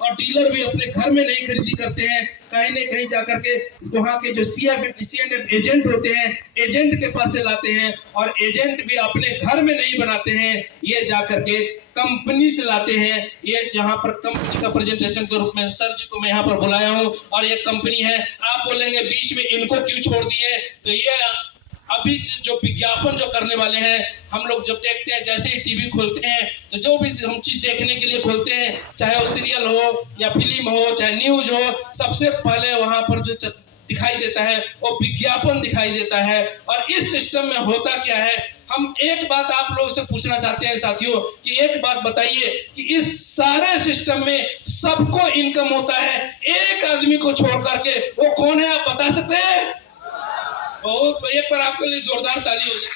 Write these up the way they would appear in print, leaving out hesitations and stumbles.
और डीलर भी अपने घर में नहीं खरीदी करते हैं, कहीं न कहीं जाकर के वहाँ के जो C&F एजेंट होते हैं, एजेंट के पास से लाते हैं, और एजेंट भी अपने घर में नहीं बनाते हैं, ये जाकर के कंपनी से लाते हैं। ये यहाँ पर कंपनी का प्रेजेंटेशन के रूप में सर जी को मैं यहाँ पर बुलाया हूँ, और ये कंपनी है। आप बोलेंगे बीच में इनको क्यों छोड़ दिए, तो ये अभी जो विज्ञापन जो करने वाले हैं, हम लोग जब देखते हैं, जैसे ही टीवी खोलते हैं तो जो भी हम चीज देखने के लिए खोलते हैं, चाहे वो सीरियल हो या फिल्म हो, चाहे न्यूज हो, सबसे पहले वहां पर जो दिखाई देता है वो विज्ञापन दिखाई देता है। और इस सिस्टम में होता क्या है, हम एक बात आप लोगों से पूछना चाहते हैं साथियों, कि एक बात बताइए कि इस सारे सिस्टम में सबको इनकम होता है, एक आदमी को छोड़ करके, वो कौन है आप बता सकते हैं? बहुत, एक बार आपके लिए जोरदार ताली हो जाए।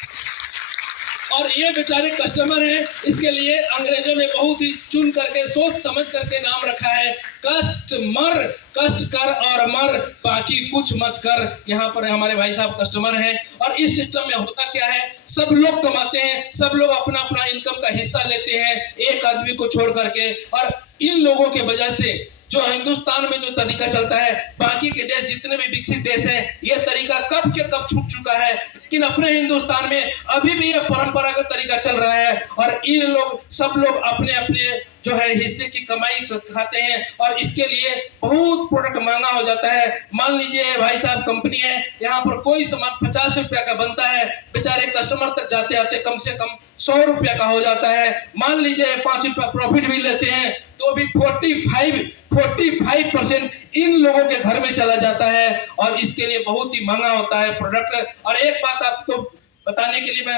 और ये बेचारे कस्टमर हैं, इसके लिए अंग्रेजों ने बहुत ही चुन करके, सोच समझ करके नाम रखा है, कस्टमर। कष्ट कर और मर, बाकी कुछ मत कर। यहाँ पर हमारे भाई साहब कस्टमर हैं। और इस सिस्टम में होता क्या है, सब लोग कमाते हैं, सब लोग अपना अपना इनकम का हिस्सा लेते हैं, एक आदमी को छोड़ करके। और इन लोगों के वजह से जो हिंदुस्तान में जो तरीका चलता है, बाकी के देश जितने भी विकसित देश हैं, ये तरीका कब के कब छूट चुका है, लेकिन अपने हिंदुस्तान में अभी भी यह परंपरागत तरीका चल रहा है। और इन लोग, सब लोग अपने अपने जो है हिस्से की कमाई खाते हैं, और इसके लिए बहुत प्रोडक्ट महंगा हो जाता है। मान लीजिए भाई साहब कंपनी है, यहाँ पर कोई सामान 50 रुपया का बनता है, बेचारे कस्टमर तक जाते आते कम से कम 100 रुपया का हो जाता है। मान लीजिए 5 रुपया प्रॉफिट भी लेते हैं, तो भी 45% इन लोगों के घर में चला जाता है, और इसके लिए बहुत ही महंगा होता है प्रोडक्ट। और एक बात आपको बताने के लिए मैं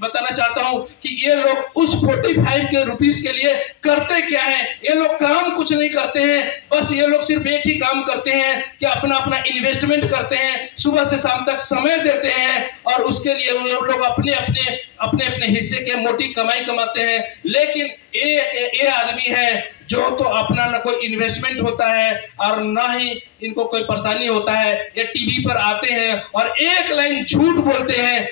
बताना चाहता हूं कि ये लोग उस 45 के रुपीस के लिए करते क्या है, ये लोग काम कुछ नहीं करते हैं, बस ये लोग सिर्फ एक ही काम करते हैं कि अपना अपना इन्वेस्टमेंट करते हैं, सुबह से शाम तक समय देते हैं, और उसके लिए वो लोग अपने अपने हिस्से के मोटी कमाई कमाते हैं। लेकिन ये आदमी है जो तो अपना ना कोई इन्वेस्टमेंट होता है और ना ही इनको कोई परेशानी होता है, ये टीवी पर आते हैं और एक लाइन झूठ बोलते हैं।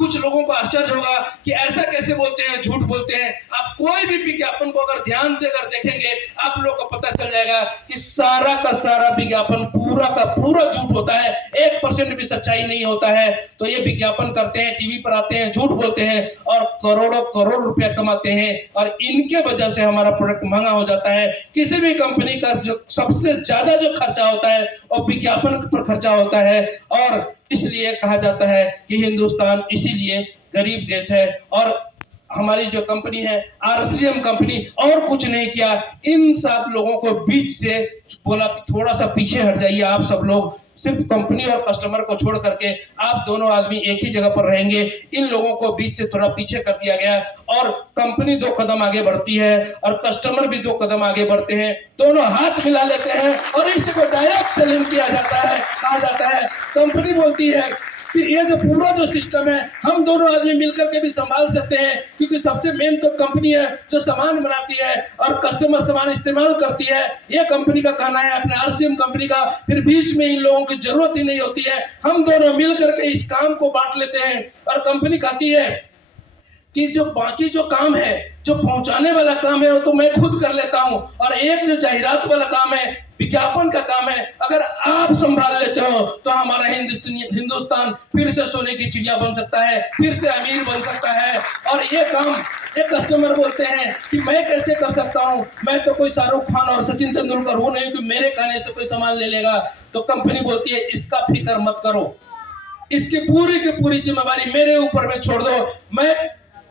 कुछ लोगों को आश्चर्य होगा कि ऐसा कैसे बोलते हैं, झूठ बोलते हैं। आप कोई भी विज्ञापन को अगर ध्यान से अगर देखेंगे, आप लोग को पता चल जाएगा कि सारा का सारा विज्ञापन पूरा का पूरा झूठ होता है, 1% भी सच्चाई नहीं होता है। तो ये विज्ञापन करते हैं, टीवी पर आते हैं, झूठ बोलते हैं और करोड़ों करोड़ रुपया कमाते हैं, और इनके वजह से हमारा प्रोडक्ट महंगा हो जाता है। किसी भी कंपनी का जो सबसे ज्यादा जो खर्चा होता है वो विज्ञापन पर खर्चा होता है, और इसलिए कहा जाता है कि हिंदुस्तान इसीलिए गरीब देश है। और हमारी जो कंपनी है RCM कंपनी, और कुछ नहीं किया, इन सब लोगों को बीच से बोला कि थोड़ा सा पीछे हट जाइए, आप सब लोग सिर्फ कंपनी और कस्टमर को छोड़ करके आप दोनों आदमी एक ही जगह पर रहेंगे। इन लोगों को बीच से थोड़ा पीछे कर दिया गया, और कंपनी 2 कदम आगे बढ़ती है और कस्टमर भी 2 कदम आगे बढ़ते हैं, दोनों हाथ मिला लेते हैं और इसको डायरेक्ट सेलिंग किया जाता है। कहा जाता है, कंपनी बोलती है कि ये जो पूरा जो सिस्टम है हम दोनों आदमी मिलकर के भी संभाल सकते हैं, क्योंकि सबसे मेन तो कंपनी है जो सामान बनाती है और कस्टमर सामान इस्तेमाल करती है। ये कंपनी का कहना है, अपने RCM कंपनी का। फिर बीच में इन लोगों की जरूरत ही नहीं होती है, हम दोनों मिलकर के इस काम को बांट लेते हैं। और कंपनी कहती है कि जो बाकी जो काम है, जो पहुंचाने वाला काम है, वो तो मैं खुद कर लेता हूं, और एक जो जाहिरात वाला काम है, विज्ञापन का काम है, अगर आप संभाल लेते हो तो हमारा हिंदुस्तान फिर से सोने की चिड़िया बन सकता है, फिर से अमीर बन सकता है। और ये काम ये कस्टमर बोलते हैं कि मैं कैसे कर सकता हूं, मैं तो कोई शाहरुख खान और सचिन तेंदुलकर हूं नहीं कि मेरे कहने से कोई सामान ले लेगा। तो कंपनी बोलती है, इसका फिक्र मत करो, इसकी पूरी की पूरी जिम्मेवारी मेरे ऊपर में छोड़ दो, मैं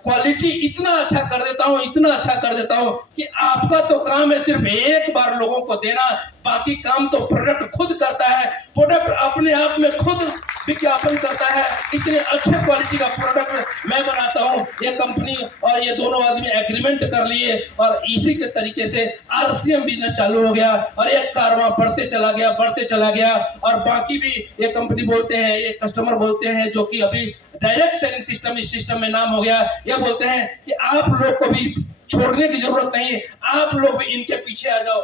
क्वालिटी इतना अच्छा कर देता हूं, इतना अच्छा कर देता हूं कि आपका तो काम है सिर्फ एक बार लोगों को देना, बाकी काम तो प्रोडक्ट खुद करता है। प्रोडक्ट अपने आप में खुद विज्ञापन करता है, इतने अच्छे क्वालिटी का प्रोडक्ट मैं बनाता हूं। ये कंपनी और ये दोनों आदमी एग्रीमेंट कर लिए, और इसी के तरीके से RCM बिजनेस चालू हो गया, और एक कारवां बढ़ते चला गया, बढ़ते चला गया। और बाकी भी ये कंपनी बोलते हैं, ये कस्टमर बोलते हैं, जो कि अभी डायरेक्ट सेलिंग सिस्टम इस सिस्टम में नाम हो गया, ये बोलते हैं कि आप लोग को भी छोड़ने की जरूरत नहीं, आप लोग भी इनके पीछे आ जाओ,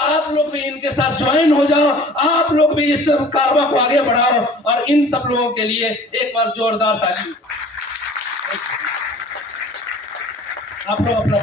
आप लोग भी इनके साथ ज्वाइन हो जाओ, आप लोग भी इस कारवां को आगे बढ़ाओ। और इन सब लोगों के लिए एक बार जोरदार ताली। आप लोग अपना